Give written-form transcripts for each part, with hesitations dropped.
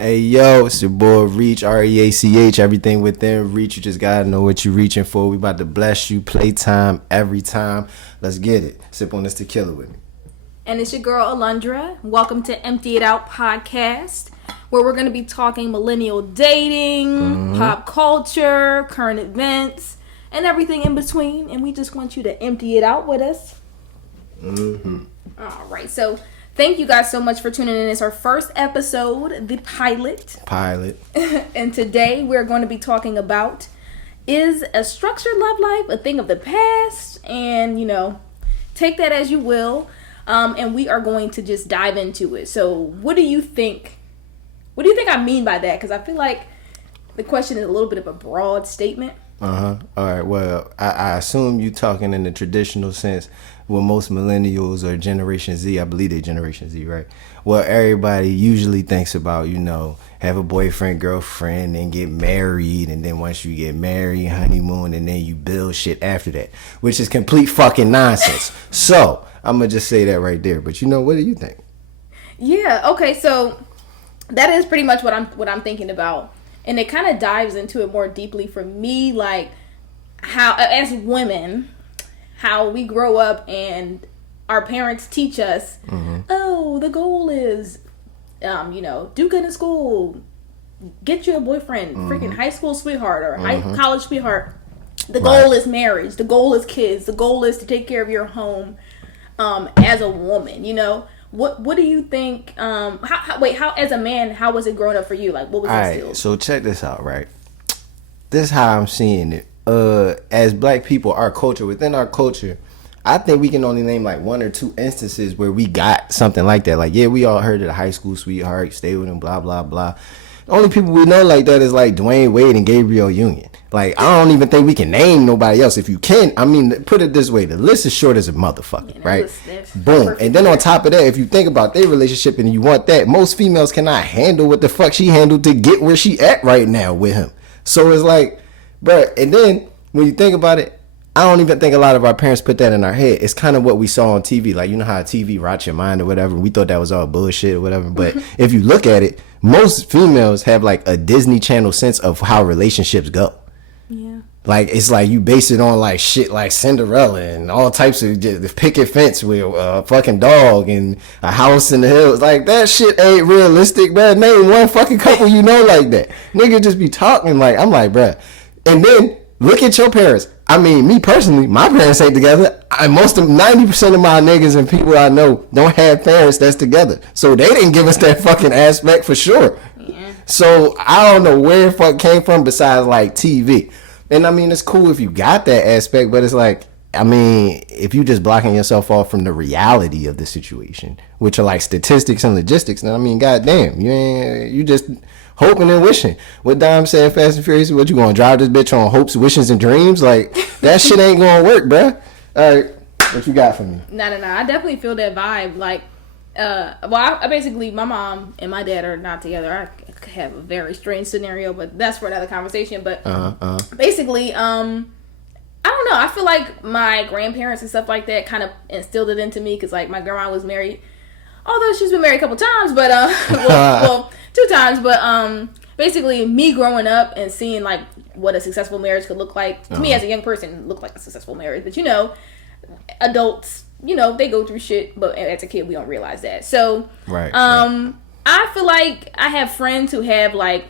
Hey yo, it's your boy Reach, Reach. Everything within reach. You just gotta know what you're reaching for. We about to bless you. Playtime every time. Let's get it. Sip on this tequila with me. And it's your girl Alundra. Welcome to Empty It Out podcast, where we're gonna be talking millennial dating, pop culture, current events, and everything in between. And we just want you to empty it out with us. All right, so thank you guys so much for tuning in. It's our first episode, the pilot. And today we're going to be talking about, is a structured love life a thing of the past? And, take that as you will. And we are going to just dive into it. So what do you think? What do you think I mean by that? Because I feel like the question is a little bit of a broad statement. All right. Well, I assume you talking in the traditional sense. Well, most millennials or Generation Z, I believe they Generation Z, right? Well, everybody usually thinks about, have a boyfriend, girlfriend, and get married. And then once you get married, honeymoon, and then you build shit after that, which is complete fucking nonsense. So I'm going to just say that right there. But what do you think? Yeah. Okay. So that is pretty much what I'm thinking about. And it kind of dives into it more deeply for me, like how, as women, how we grow up and our parents teach us, oh, the goal is, do good in school, get you a boyfriend, freaking high school sweetheart or college sweetheart. The goal is marriage. The goal is kids. The goal is to take care of your home as a woman, What do you think? How as a man, how was it growing up for you? Like, what was it still? So check this out, right? This is how I'm seeing it. As black people, within our culture, I think we can only name like one or two instances where we got something like that. Like, yeah, we all heard of the high school sweetheart, stay with him, blah, blah, blah. The only people we know like that is like Dwayne Wade and Gabrielle Union. Like, I don't even think we can name nobody else. If you can, put it this way, the list is short as a motherfucker, right? Boom. And then on top of that, if you think about their relationship and you want that, most females cannot handle what the fuck she handled to get where she at right now with him. So it's like, bruh, and then when you think about it, I don't even think a lot of our parents put that in our head. It's kind of what we saw on TV. Like, how TV rots your mind or whatever. We thought that was all bullshit or whatever. But if you look at it, most females have like a Disney Channel sense of how relationships go. Yeah. Like, it's like you base it on like shit like Cinderella and all types of the picket fence with a fucking dog and a house in the hills. Like, that shit ain't realistic, bruh. Name one fucking couple like that. Nigga just be talking like, I'm like, bruh. And then look at your parents. Me personally, my parents ain't together. 90% of my niggas and people I know don't have parents that's together. So they didn't give us that fucking aspect for sure. Yeah. So I don't know where the fuck came from besides like TV. And it's cool if you got that aspect, but it's like, if you just blocking yourself off from the reality of the situation, which are like statistics and logistics, then goddamn, you just hoping and wishing. What Dom said, Fast and Furious, what you gonna drive this bitch on hopes, wishes, and dreams? Like, that shit ain't gonna work, bruh. All right, what you got for me? No. I definitely feel that vibe. Like, I basically, my mom and my dad are not together. I have a very strange scenario, but that's for another conversation. But basically, I don't know. I feel like my grandparents and stuff like that kind of instilled it into me because, like, my grandma was married, although she's been married a couple times, but well, 2 times. But basically, me growing up and seeing like what a successful marriage could look like to me as a young person looked like a successful marriage. But adults, they go through shit, but as a kid, we don't realize that. So, right. I feel like I have friends who have like,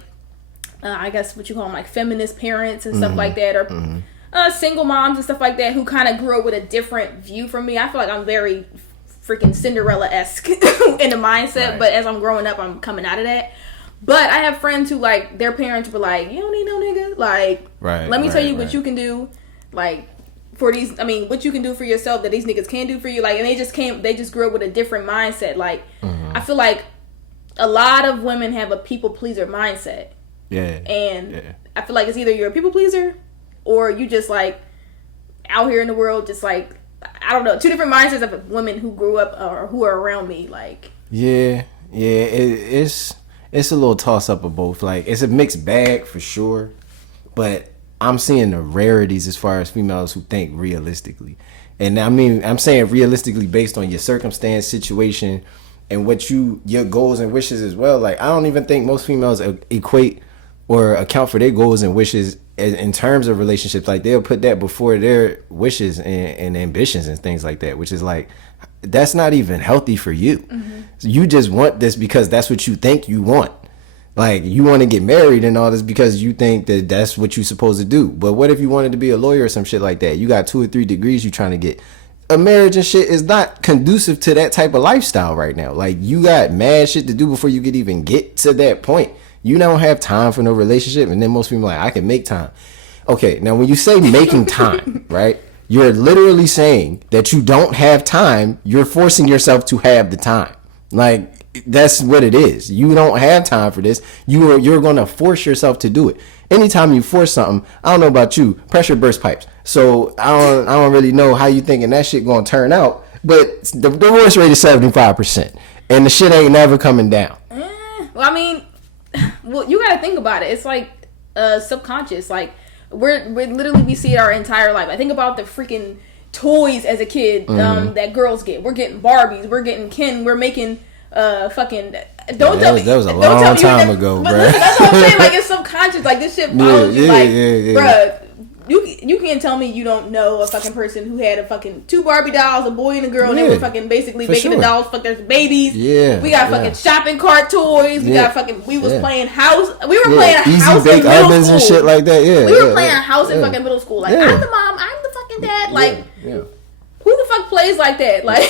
I guess what you call them, like feminist parents and stuff like that, or single moms and stuff like that who kind of grew up with a different view from me. I feel like I'm very freaking Cinderella-esque in the mindset, but as I'm growing up, I'm coming out of that. But I have friends who, like, their parents were like, you don't need no nigga. Like, let me tell you what you can do, like, for these, what you can do for yourself that these niggas can do for you. Like, and they just grew up with a different mindset. Like, I feel like a lot of women have a people pleaser mindset. Yeah. And I feel like it's either you're a people pleaser or you just, like, out here in the world, just, like, I don't know, 2 different mindsets of women who grew up or who are around me. Like, it's a little toss up of both. Like, it's a mixed bag for sure, but I'm seeing the rarities as far as females who think realistically. And I'm saying realistically based on your circumstance, situation, and what your goals and wishes as well. Like I don't even think most females equate or account for their goals and wishes in terms of relationships. Like they'll put that before their wishes and ambitions and things like that, which is like, that's not even healthy for you. Mm-hmm. So you just want this because that's what you think you want. Like you want to get married and all this because you think that that's what you're supposed to do. But what if you wanted to be a lawyer or some shit like that? You got 2 or 3 degrees you trying to get. A marriage and shit is not conducive to that type of lifestyle right now. Like you got mad shit to do before you could even get to that point. You don't have time for no relationship, and then most people are like, I can make time. Okay, now when you say making time, right? You're literally saying that you don't have time. You're forcing yourself to have the time. Like that's what it is. You don't have time for this. You're gonna force yourself to do it. Anytime you force something, I don't know about you, pressure burst pipes. So I don't really know how you thinking that shit gonna turn out. But the divorce rate is 75%, and the shit ain't never coming down. Well, I mean, well, you gotta think about it. It's like subconscious. Like we're literally, we see it our entire life. I think about the freaking toys as a kid that girls get. We're getting Barbies. We're getting Ken. We're making fucking. Don't tell me that was a long time ago, bro. That's what I'm saying. Like it's subconscious. Like this shit follows you. Like, bruh. You can't tell me you don't know a fucking person who had a fucking 2 Barbie dolls, a boy and a girl, and they were fucking basically making the dolls fuck their babies. Yeah. We got fucking shopping cart toys. We got fucking. We was playing house. We were playing a house in middle school and shit like that. Yeah. We were playing a house in fucking middle school. Like I'm the mom. I'm the fucking dad. Like who the fuck plays like that? Like.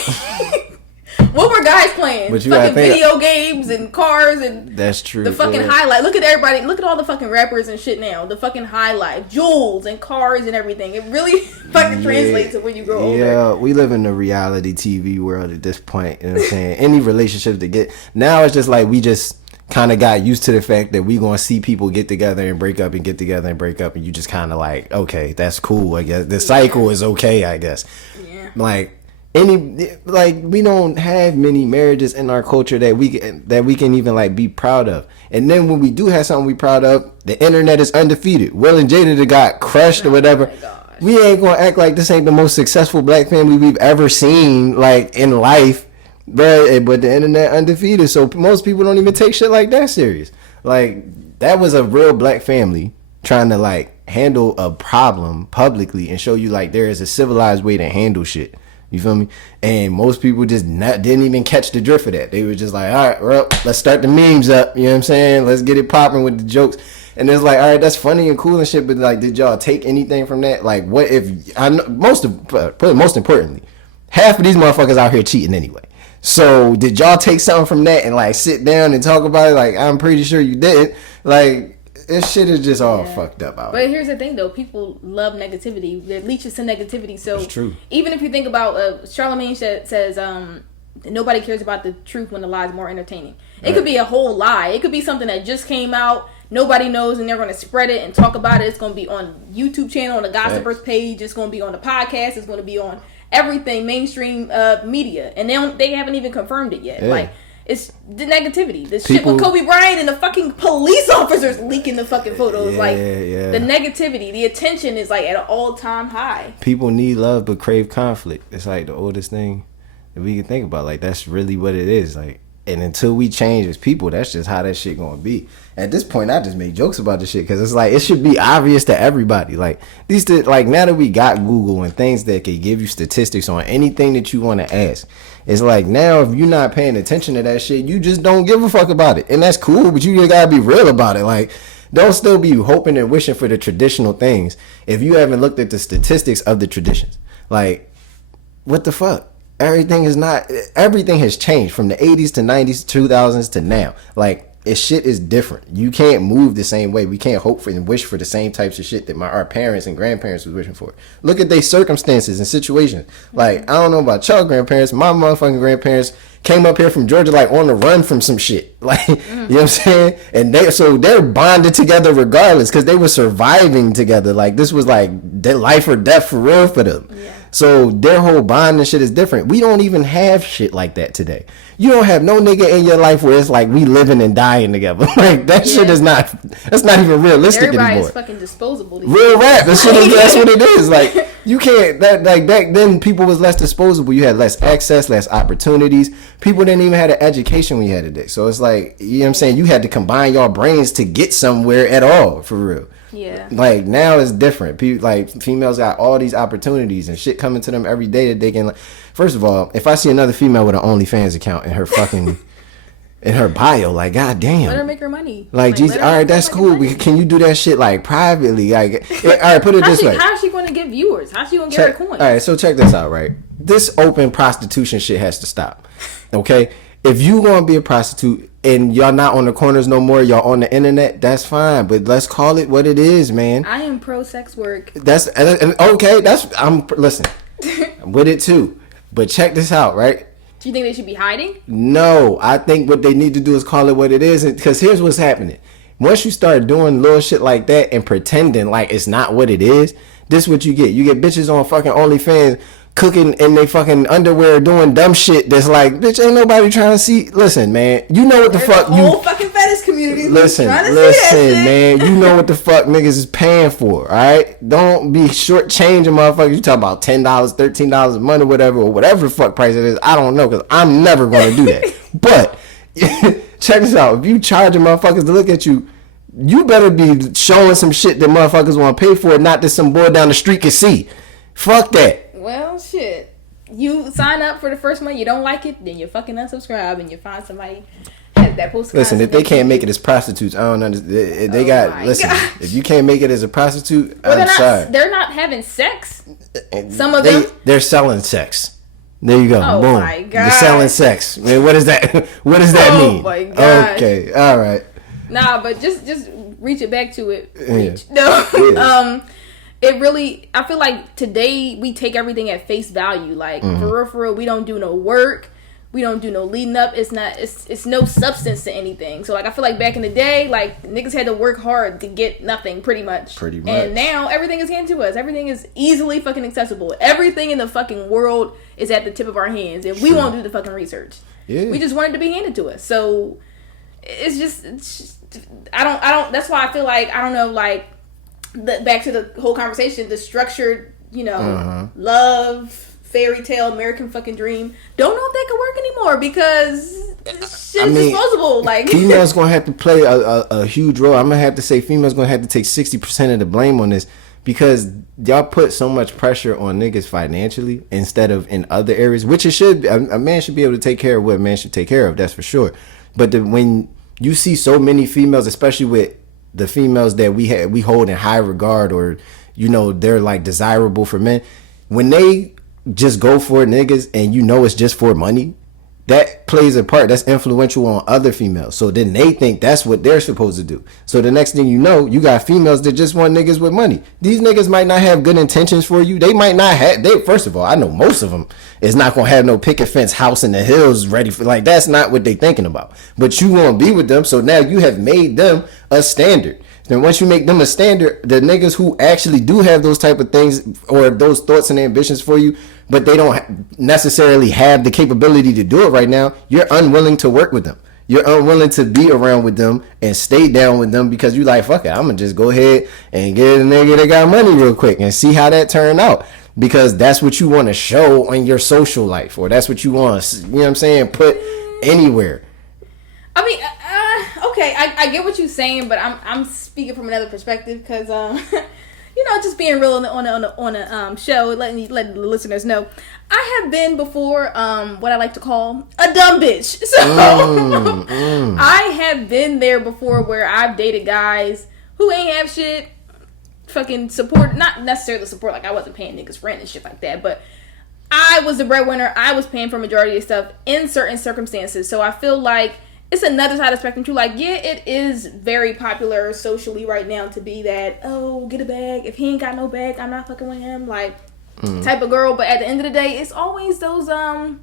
What were guys playing? Fucking video games and cars and that's true. The fucking highlight. Look at everybody. Look at all the fucking rappers and shit now. The fucking highlight, jewels and cars and everything. It really fucking translates to when you grow older. Yeah, we live in the reality TV world at this point. You know what I'm saying? Any relationship to get now, it's just like we just kind of got used to the fact that we gonna see people get together and break up and get together and break up, and you just kind of like, okay, that's cool. I guess the cycle is okay. I guess. Yeah. Like. We don't have many marriages in our culture that we can even like be proud of. And then when we do have something we proud of, the internet is undefeated. Will and Jada got crushed or whatever. We ain't gonna act like this ain't the most successful black family we've ever seen like in life, but the internet undefeated. So most people don't even take shit like that serious. Like that was a real black family trying to like handle a problem publicly and show you like there is a civilized way to handle shit. You feel me? And most people just didn't even catch the drift of that. They were just like, all right, well, let's start the memes up. You know what I'm saying? Let's get it popping with the jokes. And it's like, all right, that's funny and cool and shit. But like, did y'all take anything from that? Like, what if most importantly, half of these motherfuckers out here cheating anyway. So did y'all take something from that and like sit down and talk about it? Like, I'm pretty sure you didn't. Like, this shit is just all fucked up out. But here's the thing, though: people love negativity. They're leeches to negativity. So it's true. Even if you think about Charlemagne says, nobody cares about the truth when the lie is more entertaining. It could be a whole lie. It could be something that just came out. Nobody knows, and they're going to spread it and talk about it. It's going to be on YouTube channel, on the Gossipers page. It's going to be on the podcast. It's going to be on everything mainstream media, and they haven't even confirmed it yet. Like. It's the negativity. The shit with Kobe Bryant and the fucking police officers leaking the fucking photos. The negativity, the attention is like at an all-time high. People need love but crave conflict. It's like the oldest thing that we can think about. Like that's really what it is. Like, and until we change as people, that's just how that shit gonna be. At this point, I just make jokes about this shit because it's like it should be obvious to everybody. Like now that we got Google and things that can give you statistics on anything that you want to ask. It's like now if you're not paying attention to that shit, you just don't give a fuck about it. And that's cool, but you gotta be real about it. Like, don't still be hoping and wishing for the traditional things if you haven't looked at the statistics of the traditions. Like, what the fuck? Everything has changed from the 80s to 90s, 2000s to now. Like, shit is different. You can't move the same way. We can't hope for and wish for the same types of shit that our parents and grandparents was wishing for. Look at their circumstances and situations. Like, I don't know about y'all grandparents. My motherfucking grandparents came up here from Georgia like on the run from some shit. Like, you know what I'm saying? And they're bonded together regardless because they were surviving together. Like, this was like life or death for real for them. Yeah. So their whole bond and shit is different. We don't even have shit like that today. You don't have no nigga in your life where it's like we living and dying together. Like that shit is that's not even realistic anymore. Everybody's fucking disposable. Real rap. That's what it is. Like You can't that like back then people was less disposable. You had less access, less opportunities. People didn't even have the education we had today. So it's like, you know what I'm saying, you had to combine your brains to get somewhere at all, for real. Yeah. Like now it's different. People like females got all these opportunities and shit coming to them every day that they can like, first of all, if I see another female with an OnlyFans account in her fucking in her bio, like, goddamn. Let her make her money. Like, Jesus, all right, that's cool. Can you do that shit like privately? Like, all right, put it this way. How is she going to get viewers? How's she going to get her coins? All right, so check this out, right? This open prostitution shit has to stop. Okay, if you gonna be a prostitute and y'all not on the corners no more, y'all on the internet, that's fine. But let's call it what it is, man. I am pro sex work. That's okay. Listen, I'm with it too. But check this out, right? Do you think they should be hiding? No, I think what they need to do is call it what it is. Because here's what's happening. Once you start doing little shit like that and pretending like it's not what it is, this is what you get. You get bitches on fucking OnlyFans cooking in they fucking underwear doing dumb shit that's like, bitch, ain't nobody trying to see. Listen, man, you know what the fuck the whole fucking fetish community listen, man, you know what the fuck niggas is paying for, all right? Don't be shortchanging motherfuckers. You talking about $10, $13 a month or whatever the fuck price it is. I don't know, because I'm never going to do that. But check this out. If you charging motherfuckers to look at you, you better be showing some shit that motherfuckers want to pay for, not that some boy down the street can see. Fuck that. Well, shit. You sign up for the first month, you don't like it, then you fucking unsubscribe and you find somebody that post. Listen, if they can't make it as prostitutes, I don't understand. Listen, if you can't make it as a prostitute, I'm sorry. They're not having sex. Some of them. They're selling sex. There you go. Oh boom. My God. They're selling sex. Man, what does that mean? Oh my God. Okay. All right. Nah, but just reach it back to it. Yeah. No. Yeah. It really, I feel like today we take everything at face value. Like, for real, we don't do no work. We don't do no leading up. It's no substance to anything. So, like, I feel like back in the day, like, niggas had to work hard to get nothing, pretty much. And now, everything is handed to us. Everything is easily fucking accessible. Everything in the fucking world is at the tip of our hands. And we won't do the fucking research. Yeah. We just want it to be handed to us. So, it's just I don't, that's why I feel like, I don't know, like, back to the whole conversation, the structured, love, fairy tale, American fucking dream, don't know if they can work anymore because shit's disposable. Like, females gonna have to play a huge role. I'm gonna have to say females gonna have to take 60% of the blame on this, because y'all put so much pressure on niggas financially instead of in other areas, which it should. A man should be able to take care of what a man should take care of. That's for sure. But when you see so many females, especially with the females that we hold in high regard, or they're like desirable for men, when they just go for niggas and it's just for money, that plays a part. That's influential on other females. So then they think that's what they're supposed to do. So the next thing you know, you got females that just want niggas with money. These niggas might not have good intentions for you. They might not have. First of all, I know most of them is not gonna have no picket fence house in the hills ready for. Like, that's not what they thinking about. But you want to be with them, so now you have made them a standard. Then once you make them a standard, the niggas who actually do have those type of things or those thoughts and ambitions for you, but they don't necessarily have the capability to do it right now, you're unwilling to work with them. You're unwilling to be around with them and stay down with them because you like, fuck it, I'm going to just go ahead and get a nigga that got money real quick and see how that turn out. Because that's what you want to show in your social life, or that's what you want to, you know what I'm saying, put anywhere. I mean, okay, I get what you're saying, but I'm speaking from another perspective because, just being real on a show, letting the listeners know, I have been before what I like to call a dumb bitch. So I have been there before where I've dated guys who ain't have shit, fucking support, not necessarily support, like I wasn't paying niggas rent and shit like that, but I was the breadwinner. I was paying for majority of stuff in certain circumstances. So I feel like it's another side of the spectrum too. Like, yeah, it is very popular socially right now to be that, oh, get a bag. If he ain't got no bag, I'm not fucking with him. Like, type of girl. But at the end of the day, it's always those dumb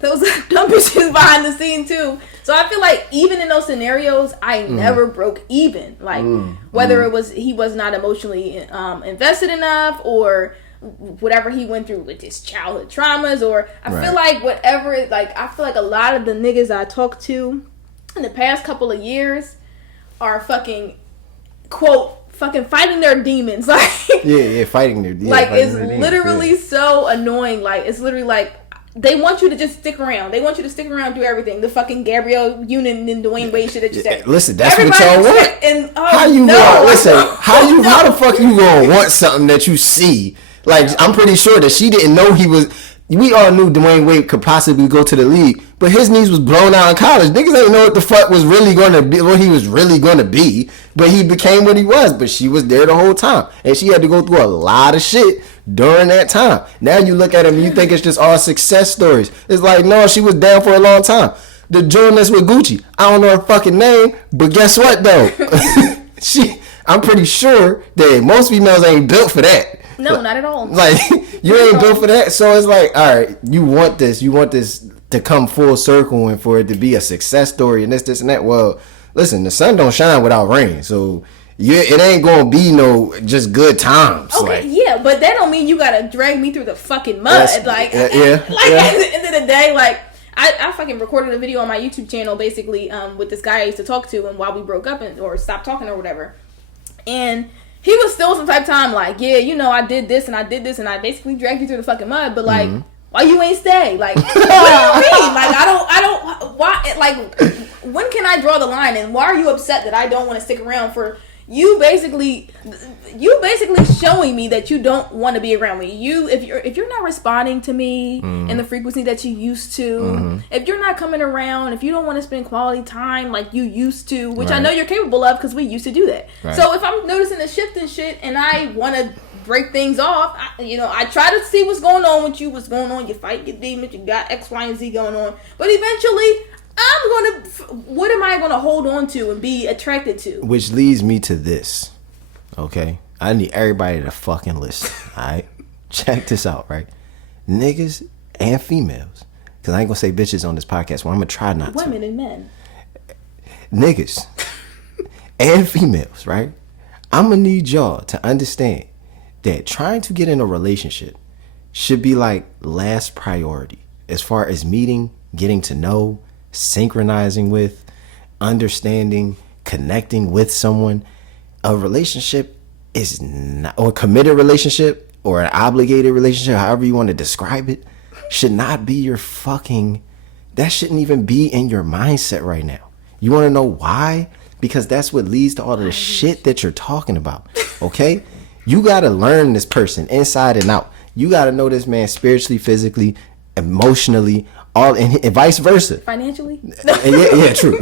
bitches behind the scene too. So I feel like even in those scenarios, I never broke even. Like, whether it was he was not emotionally invested enough, or whatever he went through with his childhood traumas, or I feel like whatever, like, I feel like a lot of the niggas I talked to in the past couple of years are fucking, quote, fucking fighting their demons. Like, fighting their demons. Like, it's literally so annoying. Like, it's literally like, they want you to just stick around. They want you to stick around and do everything. The fucking Gabrielle Union and Dwayne Wade shit that you said. Listen, that's what y'all want. And, how the fuck you gonna want something that you see? Like, I'm pretty sure that she didn't know he was. We all knew Dwayne Wade could possibly go to the league, but his knees was blown out in college. Niggas didn't know what the fuck was really going to be, what he was really going to be, but he became what he was. But she was there the whole time, and she had to go through a lot of shit during that time. Now you look at him and you think it's just all success stories. It's like, no, she was down for a long time. The journalist with Gucci, I don't know her fucking name, but guess what though? I'm pretty sure that most females ain't built for that. No, not at all. Like, you ain't built for that. So it's like, all right, you want this to come full circle and for it to be a success story and this and that. Well, listen, the sun don't shine without rain. So it ain't gonna be no just good times. Okay, yeah, but that don't mean you gotta drag me through the fucking mud. At the end of the day, like, I fucking recorded a video on my YouTube channel basically with this guy I used to talk to, and while we broke up or stopped talking or whatever, and he was still some type of time like, yeah, you know, I did this and I basically dragged you through the fucking mud, but like, why you ain't stay? Like, what do you mean? Like, I don't, why, like, when can I draw the line, and why are you upset that I don't want to stick around for you basically showing me that you don't want to be around me. If you're not responding to me in the frequency that you used to, if you're not coming around, if you don't want to spend quality time like you used to, which I know you're capable of because we used to do that. Right. So if I'm noticing a shift in shit and I want to break things off, I try to see what's going on with you, what's going on. You fight your demons, you got X, Y, and Z going on, but eventually what am I gonna hold on to and be attracted to? Which leads me to this. Okay, I need everybody to fucking listen. Alright, check this out, right? Niggas and females, because I ain't gonna say bitches on this podcast. Well, I'm gonna try not to. Women and men. Niggas and females, right? I'm gonna need y'all to understand that trying to get in a relationship should be like last priority as far as meeting, getting to know, synchronizing with, understanding, connecting with someone. A relationship is not, or a committed relationship or an obligated relationship, however you want to describe it, should not be your fucking, that shouldn't even be in your mindset right now. You want to know why? Because that's what leads to all of the shit that you're talking about. Okay? You got to learn this person inside and out. You got to know this man spiritually, physically, emotionally, all, and vice versa. Financially? Yeah, true.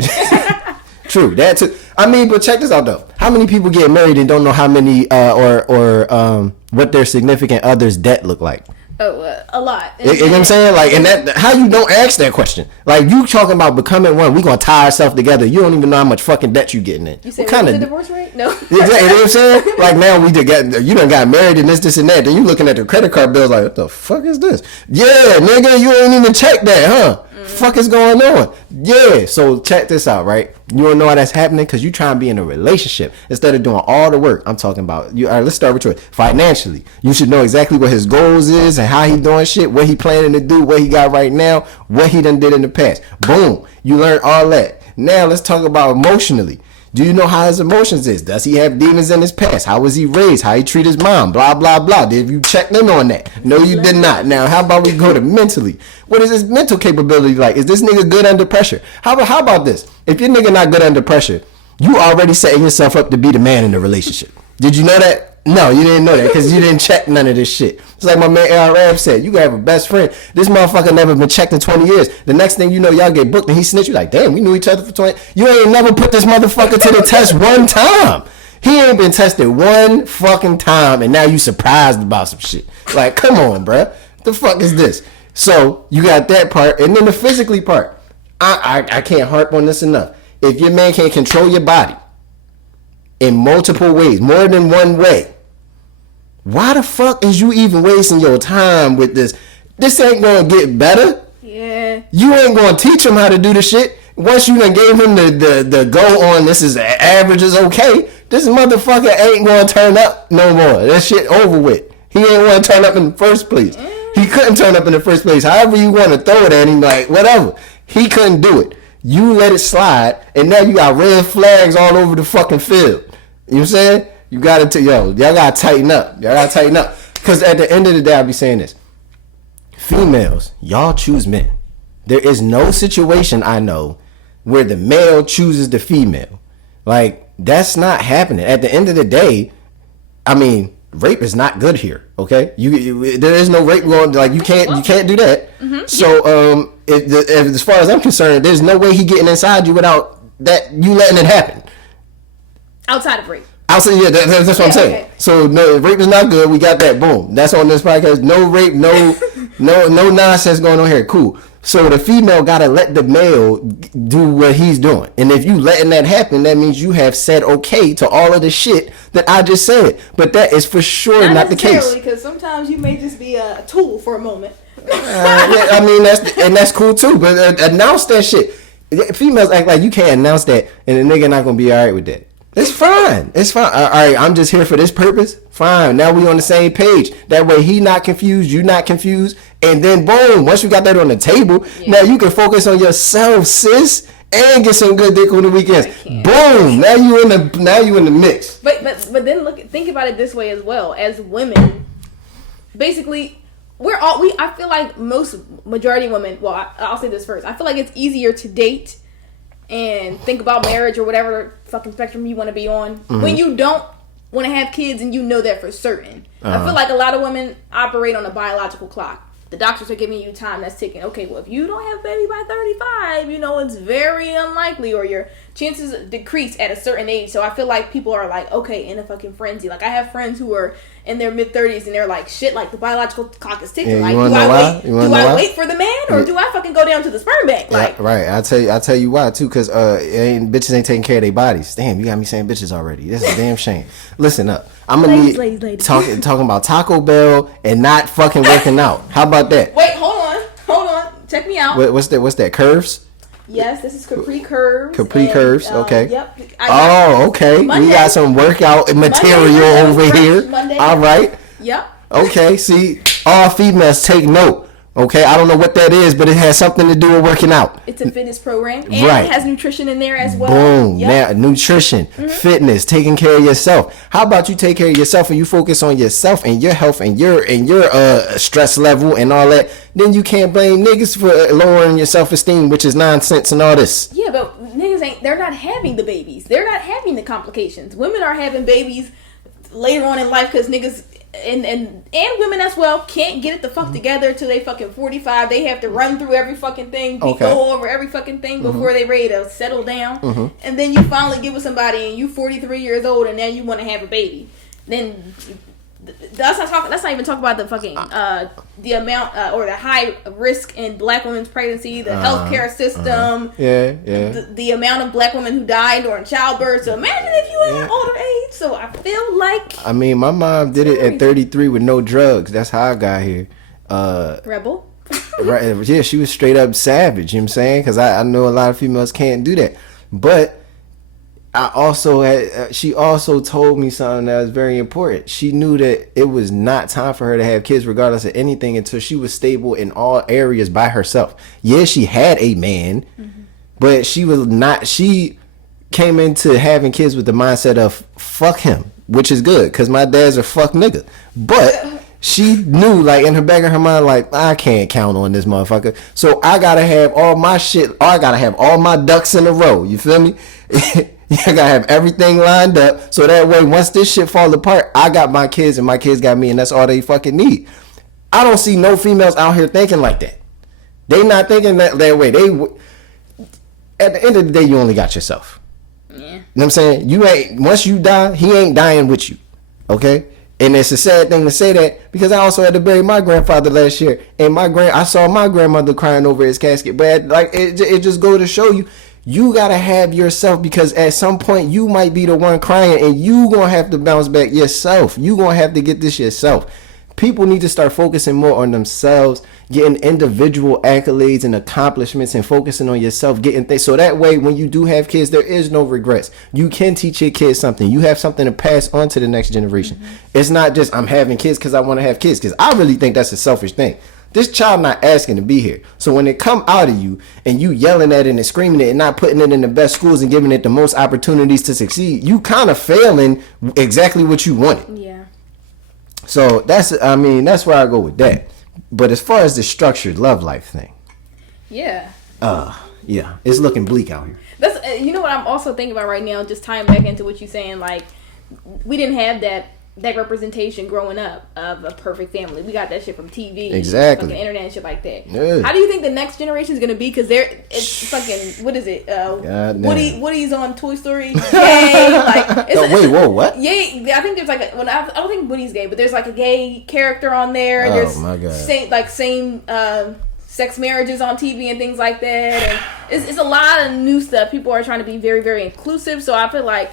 True, that too. I mean, but check this out though. How many people get married and don't know how many or what their significant other's debt look like? Oh, a lot. You know what I'm saying? Like, and that, how you don't ask that question? Like, you talking about becoming one, we gonna tie ourselves together. You don't even know how much fucking debt you getting in. You said, what kind of divorce rate? No. Exactly. You know what I'm saying? Like, now you done got married and this and that. Then you looking at the credit card bills like, what the fuck is this? Yeah, nigga, you ain't even checked that, huh? Fuck is going on? Yeah. So check this out, right? You don't know why that's happening because you trying to be in a relationship instead of doing all the work. I'm talking about you. All right, let's start with you. Financially, you should know exactly what his goals is and how he doing shit, what he planning to do, what he got right now, what he done did in the past. Boom, you learn all that. Now let's talk about emotionally. Do you know how his emotions is? Does he have demons in his past? How was he raised? How he treat his mom? Blah, blah, blah. Did you check in on that? No, you did not. Now, how about we go to mentally? What is his mental capability like? Is this nigga good under pressure? How about this? If your nigga not good under pressure, you already setting yourself up to be the man in the relationship. Did you know that? No, you didn't know that because you didn't check none of this shit. It's like my man Arab said, you gotta have a best friend. This motherfucker never been checked in 20 years. The next thing you know, y'all get booked and he snitch. You like, damn, we knew each other for 20. You ain't never put this motherfucker to the test one time. He ain't been tested one fucking time and now you surprised about some shit. Like, come on, bruh. The fuck is this? So you got that part, and then the physically part. I can't harp on this enough. If your man can't control your body in multiple ways, more than one way, why the fuck is you even wasting your time with this? This ain't gonna get better. Yeah. You ain't gonna teach him how to do the shit. Once you done gave him the go on, this is average is okay, this motherfucker ain't gonna turn up no more. That shit over with. He ain't wanna turn up in the first place. He couldn't turn up in the first place. However you wanna throw it at him, like, whatever. He couldn't do it. You let it slide, and now you got red flags all over the fucking field. You know what I'm saying? You gotta y'all gotta tighten up. Y'all gotta tighten up. Because at the end of the day, I'll be saying this. Females, y'all choose men. There is no situation I know where the male chooses the female. Like, that's not happening. At the end of the day, I mean, rape is not good here. Okay, there is no rape going. Like, you can't do that. Mm-hmm. So as far as I'm concerned, there's no way he getting inside you without that you letting it happen. Outside of rape. Outside, yeah, that's what I'm saying. Okay. So no, rape is not good. We got that. Boom. That's on this podcast. No rape. No nonsense going on here. Cool. So the female gotta let the male do what he's doing, and if you letting that happen, that means you have said okay to all of the shit that I just said. But that is for sure not the case. Because sometimes you may just be a tool for a moment. Yeah, I mean that's cool too. But announce that shit. Females act like you can't announce that, and the nigga not gonna be all right with that. It's fine. It's fine. All right, I'm just here for this purpose. Fine. Now we on the same page. That way he not confused, you not confused. And then boom, once you got that on the table, now you can focus on yourself, sis, and get some good dick on the weekends. Boom. Now you in the mix. But then think about it this way as well. As women, basically I feel like majority of women, well, I'll say this first. I feel like it's easier to date and think about marriage or whatever fucking spectrum you want to be on when you don't want to have kids and you know that for certain. I feel like a lot of women operate on a biological clock. The doctors are giving you time that's ticking. Okay, well, if you don't have a baby by 35, it's very unlikely, or your chances decrease at a certain age. So I feel like people are like, okay, in a fucking frenzy. Like, I have friends who are in their mid-30s and they're like, shit, like the biological clock is ticking. Like, do I wait for the man, or do I fucking go down to the sperm bank? Like, right. I'll tell you why too, because bitches ain't taking care of their bodies. Damn, you got me saying bitches already. This is a damn shame. Listen up. I'm gonna ladies. Talking about Taco Bell and not fucking working out. How about that? Wait, hold on. Check me out. What's that? Curves? Yes, this is Capri Curves. Curves. Okay. Yep. Okay. Monday, we got some workout material over here. Monday. All right. Yep. Okay. See, all females take note. Okay, I don't know what that is, but it has something to do with working out. It's a fitness program, and it has nutrition in there as well. Boom, now nutrition, fitness, taking care of yourself. How about you take care of yourself and you focus on yourself and your health and your stress level and all that? Then you can't blame niggas for lowering your self-esteem, which is nonsense and all this. Yeah, but niggas they're not having the babies. They're not having the complications. Women are having babies later on in life because niggas and women as well can't get it the fuck together till they fucking 45. They have to run through every fucking thing, go over every fucking thing before they ready to settle down. And then you finally get with somebody and you 43 years old and now you want to have a baby. Then let's not even talk about the fucking the amount or the high risk in black women's pregnancy, the healthcare system, the amount of black women who died during childbirth. So imagine if you were an older age. So I feel like, I mean, my mom did it at 33 with no drugs. That's how I got here. Rebel. Right? Yeah, she was straight up savage. You know what I'm saying? Because I know a lot of females can't do that, but she also told me something that was very important. She knew that it was not time for her to have kids regardless of anything until she was stable in all areas by herself. Yeah, she had a man, but she came into having kids with the mindset of fuck him, which is good because my dad's a fuck nigga. But she knew, like, in her back of her mind, like, I can't count on this motherfucker. So I gotta have all my shit, I gotta have all my ducks in a row. You feel me? You gotta have everything lined up so that way once this shit fall apart, I got my kids and my kids got me, and that's all they fucking need. I don't see no females out here thinking like that. They not thinking that way. At the end of the day, you only got yourself. Yeah. You know what I'm saying? Once you die, he ain't dying with you. Okay? And it's a sad thing to say that because I also had to bury my grandfather last year, and I saw my grandmother crying over his casket. But like it just go to show you. You gotta have yourself, because at some point you might be the one crying and you gonna have to bounce back yourself. You gonna have to get this yourself. People need to start focusing more on themselves, getting individual accolades and accomplishments, and focusing on yourself, getting things. So that way, when you do have kids, there is no regrets. You can teach your kids something. You have something to pass on to the next generation. It's not just I'm having kids because I want to have kids, because I really think that's a selfish thing. This child not asking to be here. So when it come out of you and you yelling at it and screaming it and not putting it in the best schools and giving it the most opportunities to succeed, you kind of failing exactly what you wanted. Yeah. So that's where I go with that. But as far as the structured love life thing, yeah, it's looking bleak out here. That's you know what I'm also thinking about right now. Just tying back into what you're saying, like we didn't have that representation growing up of a perfect family. We got that shit from TV, exactly, fucking internet and shit like that. Yeah. How do you think the next generation is gonna be? Because it's fucking what is it? Woody's on Toy Story. Yay! Like, whoa, what? Yay! I think there's like I don't think Woody's gay, but there's like a gay character on there. Oh There's my god! Same sex marriages on TV and things like that. And it's a lot of new stuff. People are trying to be very, very inclusive. So I feel like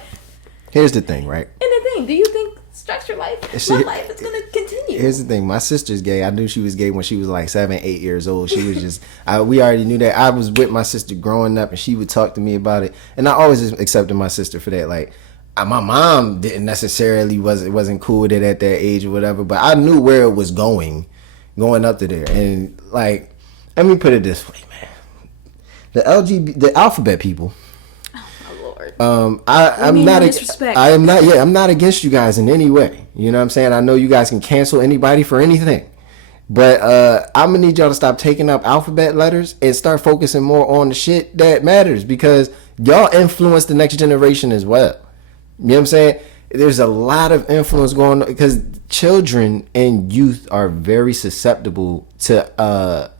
here's the thing, right? Do you think structured life, love life is going to continue? Here's the thing. My sister's gay. I knew she was gay when she was like 7, 8 years old. She was just, we already knew that. I was with my sister growing up and she would talk to me about it. And I always accepted my sister for that. Like, my mom didn't necessarily, wasn't cool with it at that age or whatever, but I knew where it was going up to there. And like, let me put it this way, man. The alphabet people, I'm not against you guys in any way. You know what I'm saying? I know you guys can cancel anybody for anything. But I'm gonna need y'all to stop taking up alphabet letters and start focusing more on the shit that matters, because y'all influence the next generation as well. You know what I'm saying? There's a lot of influence going on because children and youth are very susceptible to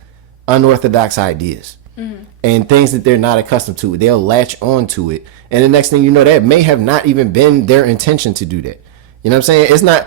unorthodox ideas. Mm-hmm. And things that they're not accustomed to. They'll latch on to it. And the next thing you know, that may have not even been their intention to do that. You know what I'm saying? It's not,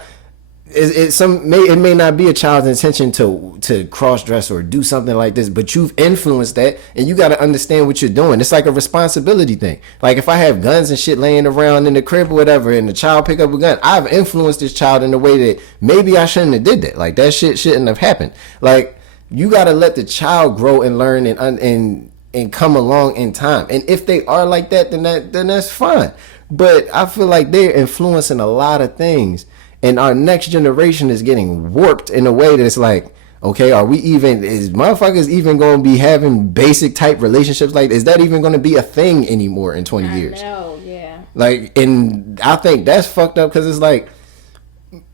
it may not be a child's intention to cross dress or do something like this, but you've influenced that and you got to understand what you're doing. It's like a responsibility thing. Like if I have guns and shit laying around in the crib or whatever and the child pick up a gun, I've influenced this child in a way that maybe I shouldn't have did that. Like that shit shouldn't have happened. Like, you got to let the child grow and learn and come along in time. And if they are like that, then that's fine. But I feel like they're influencing a lot of things. And our next generation is getting warped in a way that it's like, okay, is motherfuckers even going to be having basic type relationships? Like, is that even going to be a thing anymore in 20 years? No, yeah. Like, and I think that's fucked up because it's like,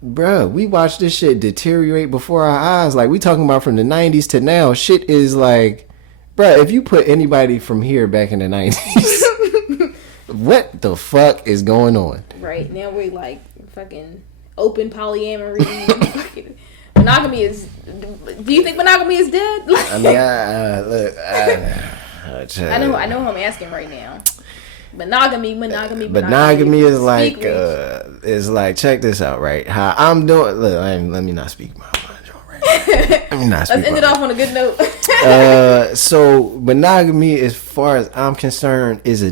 bruh, we watched this shit deteriorate before our eyes. Like, we talking about from the 90s to now. Shit is like, bruh, if you put anybody from here back in the 90s, what the fuck is going on? Right, now we like fucking open polyamory. Monogamy is, do you think monogamy is dead? I mean, I know who I'm asking right now. Monogamy is like check this out, right? How I'm doing. Look, let me not speak my mind, right? Let me not speak. Let's end it off on a good note. So monogamy, as far as I'm concerned, is a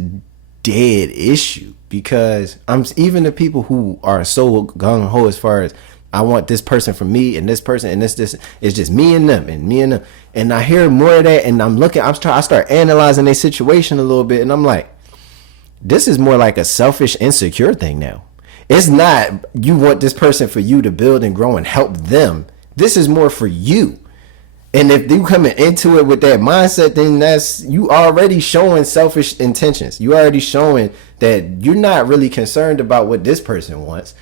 dead issue because even the people who are so gung ho as far as I want this person for me and this person and this it's just me and them and I hear more of that and I start analyzing their situation a little bit and I'm like, this is more like a selfish, insecure thing now. It's not you want this person for you to build and grow and help them. This is more for you. And if you coming into it with that mindset, then that's you already showing selfish intentions. You already showing that you're not really concerned about what this person wants.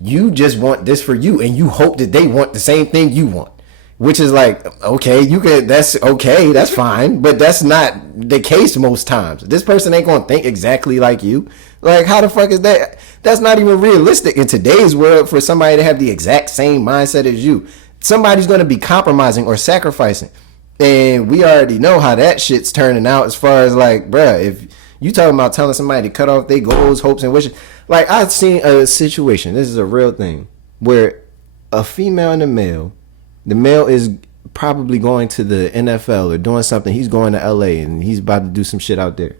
You just want this for you, and you hope that they want the same thing you want. Which is like, okay, that's fine, but that's not the case most times. This person ain't gonna think exactly like you. Like, how the fuck is that? That's not even realistic in today's world for somebody to have the exact same mindset as you. Somebody's gonna be compromising or sacrificing. And we already know how that shit's turning out as far as like, bruh, if you talking about telling somebody to cut off their goals, hopes, and wishes. Like, I've seen a situation, this is a real thing, where a female and a male, the male is probably going to the NFL or doing something. He's going to LA and he's about to do some shit out there.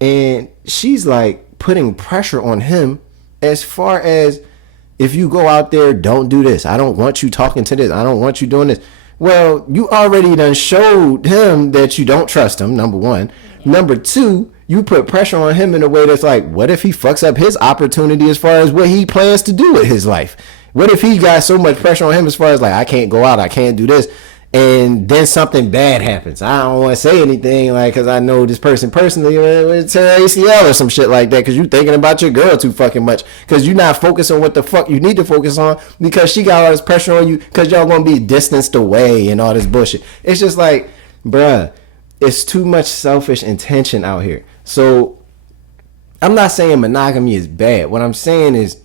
And she's like putting pressure on him as far as, if you go out there, don't do this. I don't want you talking to this. I don't want you doing this. Well, you already done showed him that you don't trust him, number one. Number two, you put pressure on him in a way that's like, what if he fucks up his opportunity as far as what he plans to do with his life? What if he got so much pressure on him as far as like, I can't go out, I can't do this, and then something bad happens. I don't want to say anything, like, because I know this person personally, it's her ACL or some shit like that, because you thinking about your girl too fucking much, because you're not focused on what the fuck you need to focus on, because she got all this pressure on you, because y'all gonna be distanced away and all this bullshit. It's just like, bruh, it's too much selfish intention out here. So I'm not saying monogamy is bad. What I'm saying is,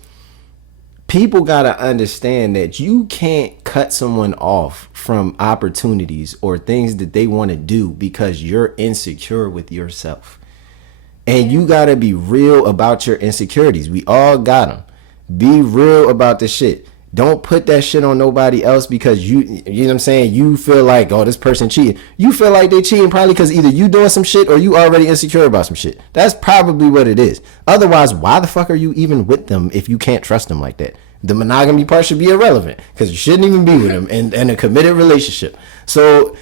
people gotta understand that you can't cut someone off from opportunities or things that they want to do because you're insecure with yourself. And you gotta be real about your insecurities. We all got them. Be real about the shit. Don't put that shit on nobody else because you know what I'm saying? You feel like, oh, this person cheating. You feel like they cheating probably because either you doing some shit or you already insecure about some shit. That's probably what it is. Otherwise, why the fuck are you even with them if you can't trust them like that? The monogamy part should be irrelevant because you shouldn't even be with them in a committed relationship. So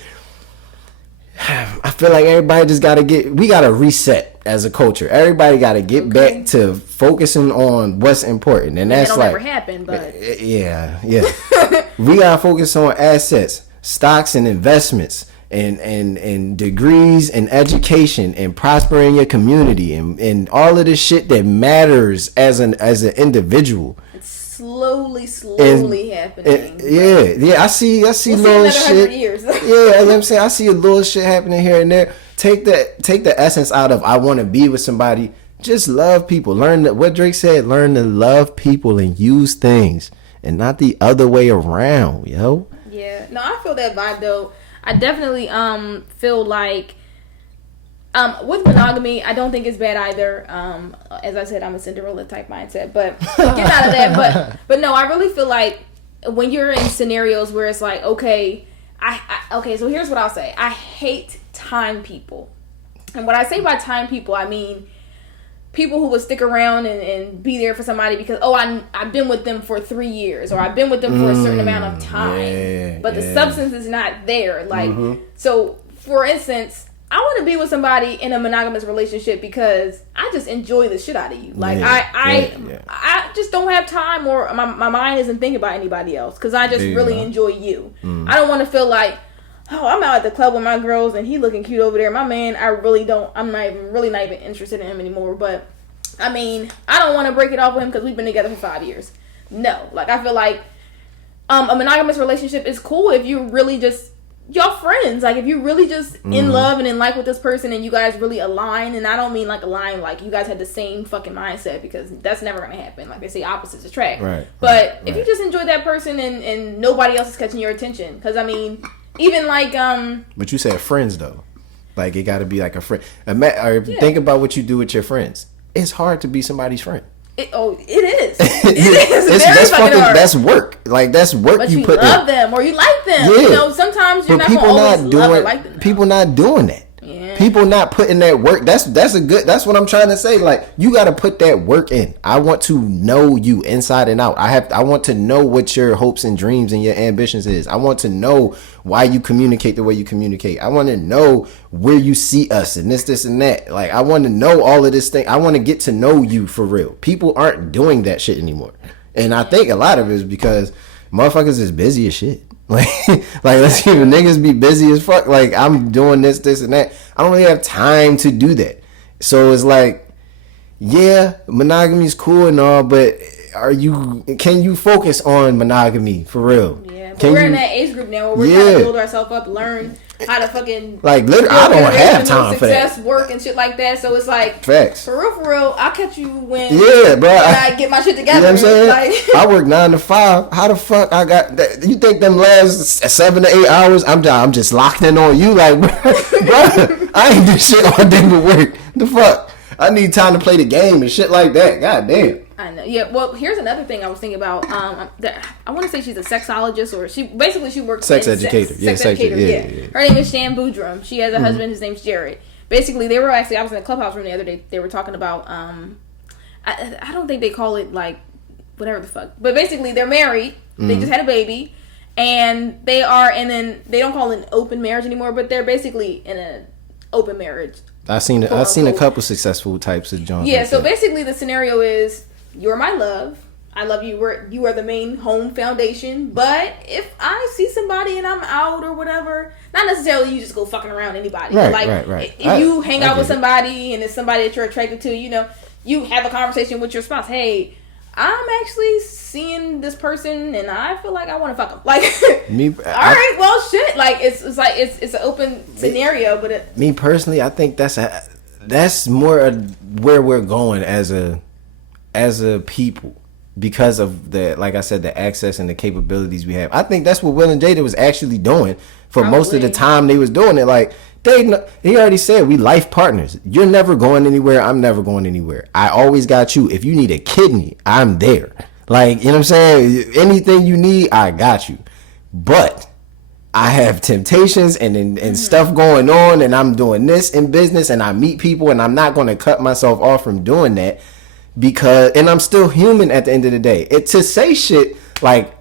I feel like everybody just we gotta reset as a culture. Everybody gotta get back to focusing on what's important, and that's like, never happen, but yeah. We gotta focus on assets, stocks, and investments, and degrees, and education, and prospering your community, and all of this shit that matters as an individual. Slowly happening. I see little shit. Years. Yeah, as I'm saying, I see a little shit happening here and there. Take the essence out of I want to be with somebody. Just love people. Learn what Drake said. Learn to love people and use things, and not the other way around, yo. Yeah, no, I feel that vibe though. I definitely feel like with monogamy, I don't think it's bad either. As I said, I'm a Cinderella type mindset, but get out of that. But no, I really feel like when you're in scenarios where it's like, okay, so here's what I'll say. I hate time people. And what I say by time people, I mean people who would stick around and be there for somebody because, I've been with them for 3 years, or I've been with them for a certain amount of time, but the substance is not there. Like, so for instance, I want to be with somebody in a monogamous relationship because I just enjoy the shit out of you. Like, I just don't have time, or my mind isn't thinking about anybody else because I just really enjoy you. I don't want to feel like, I'm out at the club with my girls and he looking cute over there. My man, I'm not even interested in him anymore. But, I mean, I don't want to break it off with him because we've been together for 5 years. No. Like, I feel like a monogamous relationship is cool if you really just, y'all friends. Like, if you really just in love and in like with this person and you guys really align, and I don't mean like align like you guys had the same fucking mindset, because that's never gonna happen. Like they say, opposites attract. Right. But if you just enjoy that person and nobody else is catching your attention, because I mean, even like But you said friends though. Like, it got to be like a friend. Think about what you do with your friends. It's hard to be somebody's friend. It is. It is. That's fucking hard. That's work. Like, that's work. But you put love them or you like them. Yeah. You know, sometimes you're not going to always love or like them. People not doing that. Yeah. People not putting that work. That's what I'm trying to say. Like, you got to put that work in. I want to know you inside and out. I want to know what your hopes and dreams and your ambitions is. I want to know why you communicate the way you communicate. I want to know where you see us and this and that. Like, I want to know all of this thing. I want to get to know you for real. People aren't doing that shit anymore. And I think a lot of it is because motherfuckers is busy as shit. Like let's keep the niggas be busy as fuck. Like, I'm doing this and that. I don't really have time to do that. So it's like, yeah, monogamy is cool and all, but can you focus on monogamy for real? Yeah, but we're in that age group now where we're trying to build ourselves up, learn how to fucking like literally. I don't have time for that. Work and shit like that. So it's like, facts. For real. I'll catch you when bro. I get my shit together. You know what I'm saying? Like, I work 9 to 5. How the fuck I got that? You think them last 7 to 8 hours? I'm just locked in on you, like, bro. I ain't do shit all day but work. The fuck? I need time to play the game and shit like that. God damn. I know. Yeah. Well, here's another thing I was thinking about. I want to say she's a sexologist, or she works sex educator. Sex educator. Yeah. Her name is Shan Boodram. She has a husband. His name's Jared. Basically, I was in a clubhouse room the other day. They were talking about I don't think they call it like whatever the fuck, but basically they're married. They just had a baby, and they don't call it an open marriage anymore, but they're basically in an open marriage. I've seen a couple successful types of Jones. Yeah. So basically, the scenario is, you're my love. I love you. You are the main home foundation. But if I see somebody and I'm out or whatever, not necessarily you just go fucking around anybody. Right. If you hang out with somebody and it's somebody that you're attracted to, you have a conversation with your spouse. Hey, I'm actually seeing this person and I feel like I want to fuck them. Like, all right, well, shit. Like, it's an open scenario, but me personally, I think that's more where we're going as a people. Because of the, like I said, the access and the capabilities we have. I think that's what Will and Jada was actually doing for most of the time they was doing it. Like, he already said, we life partners. You're never going anywhere. I'm never going anywhere. I always got you. If you need a kidney, I'm there. Like, you know what I'm saying? Anything you need, I got you. But I have temptations and stuff going on, and I'm doing this in business, and I meet people, and I'm not going to cut myself off from doing that. And I'm still human at the end of the day. To say shit like,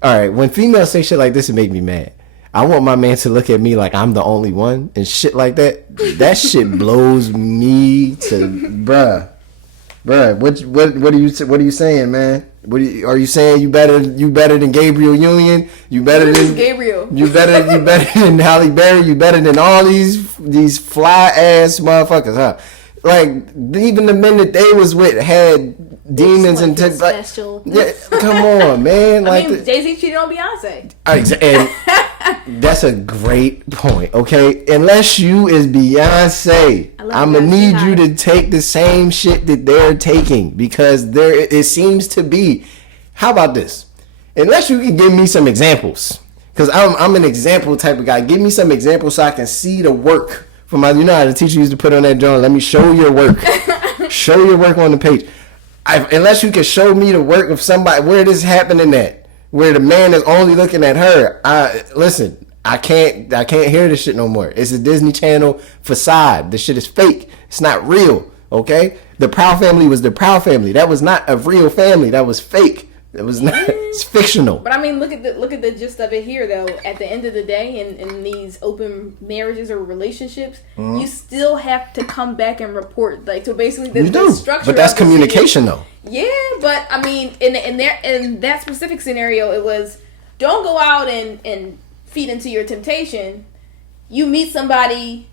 all right, when females say shit like this, it make me mad. I want my man to look at me like I'm the only one and shit like that. That shit blows me to, bruh. What are you saying, man? Are you saying you better than Gabriel Union? You better than Gabriel? You better than Halle Berry? You better than all these fly ass motherfuckers, huh? Like, even the men that they was with had demons and special. Yeah, come on, man. Like, Jay-Z cheated on Beyonce. And that's a great point. Okay, unless you is Beyonce, I'm gonna need you to take the same shit that they're taking, because it seems to be. How about this? Unless you can give me some examples, because I'm an example type of guy. Give me some examples so I can see the work. You know how the teacher used to put on that joint, let me show your work. Show your work on the page. Unless you can show me the work of somebody where this happening at, where the man is only looking at her. Listen, I can't hear this shit no more. It's a Disney Channel facade. This shit is fake. It's not real. Okay? The Proud Family was the Proud Family. That was not a real family. That was fake. It was not. It's fictional. But I mean, look at the gist of it here, though. At the end of the day, in these open marriages or relationships, you still have to come back and report. Like, so basically, the structure. But that's communication, though. Yeah, but I mean, in that specific scenario, it was don't go out and feed into your temptation. You meet somebody.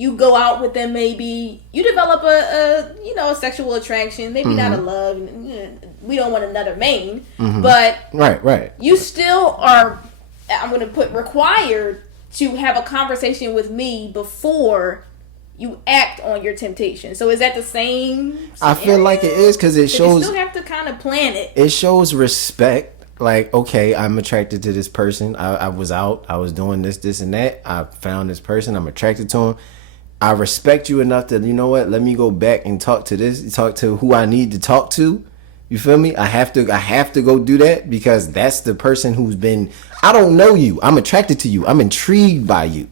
You go out with them, maybe you develop a sexual attraction, maybe not a love. We don't want another main, but right. You still are. I'm going to put required to have a conversation with me before you act on your temptation. So is that the same scenario? I feel like it is, because it shows. You still have to kind of plan it. It shows respect. Like, okay, I'm attracted to this person. I was out. I was doing this, and that. I found this person. I'm attracted to him. I respect you enough that, you know what, let me go back and talk to who I need to talk to. You feel me? I have to go do that, because that's the person who's been, I don't know you. I'm attracted to you. I'm intrigued by you.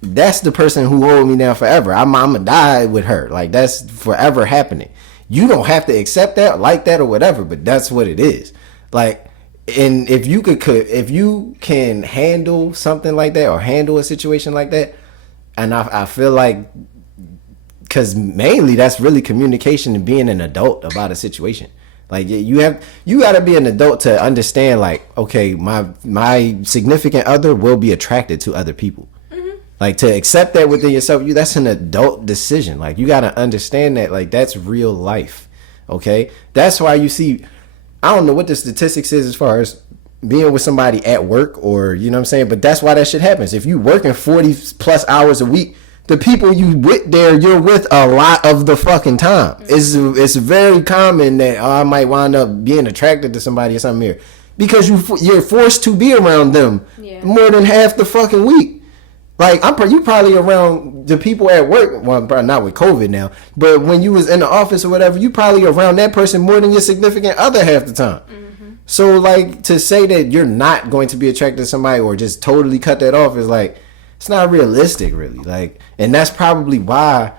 That's the person who hold me down forever. I'm gonna die with her. Like, that's forever happening. You don't have to accept that, like that, or whatever, but that's what it is. Like, and if you can handle something like that, or handle a situation like that, and I feel like, because mainly that's really communication and being an adult about a situation. Like, you got to be an adult to understand, like, okay, my significant other will be attracted to other people. Like, to accept that within yourself, that's an adult decision. Like, you got to understand that, like, that's real life. Okay, that's why you see, I don't know what the statistics is as far as being with somebody at work, or, you know what I'm saying, but that's why that shit happens. If you working 40 plus hours a week, the people you with there, you're with a lot of the fucking time. It's very common that I might wind up being attracted to somebody or something here, because you're forced to be around them more than half the fucking week. Like, you probably around the people at work, well, probably not with COVID now, but when you was in the office or whatever, you probably around that person more than your significant other half the time. So, like, to say that you're not going to be attracted to somebody or just totally cut that off is, like, it's not realistic, really. Like, and that's probably why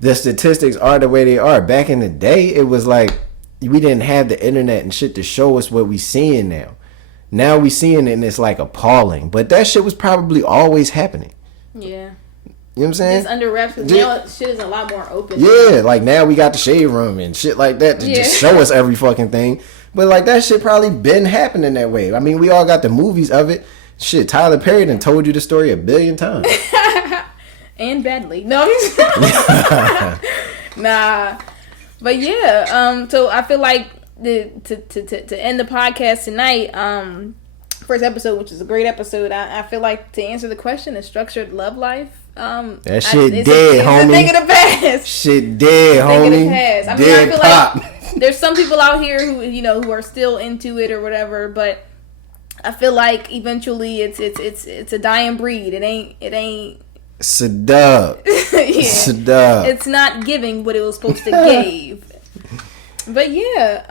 the statistics are the way they are. Back in the day, it was like, we didn't have the internet and shit to show us what we seeing now. Now we seeing it and it's, like, appalling. But that shit was probably always happening. Yeah. You know what I'm saying? It's under wraps. Because now shit is a lot more open. Yeah, like now we got the shade room and shit like that to just show us every fucking thing. But like that shit probably been happening that way. I mean, we all got the movies of it. Shit, Tyler Perry done told you the story 1 billion times. And badly. No, nah. But yeah, so I feel like to end the podcast tonight, first episode, which is a great episode, I feel like to answer the question, a structured love life. That shit dead, homie. It's a thing of the past. Shit dead, homie. I mean, dead I feel pop. like there's some people out here who are still into it or whatever, but I feel like eventually it's a dying breed. It ain't. Sedub. Sedub. It's not giving what it was supposed to give. But yeah,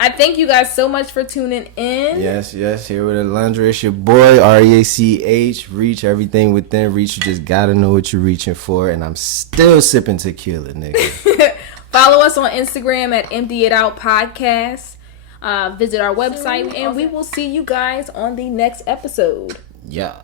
I thank you guys so much for tuning in. Yes, here with Alondra. It's your boy, REACH. Reach everything within reach. You just gotta know what you're reaching for. And I'm still sipping tequila, nigga. Follow us on Instagram at Empty It Out Podcast. Visit our website, and we will see you guys on the next episode. Yeah.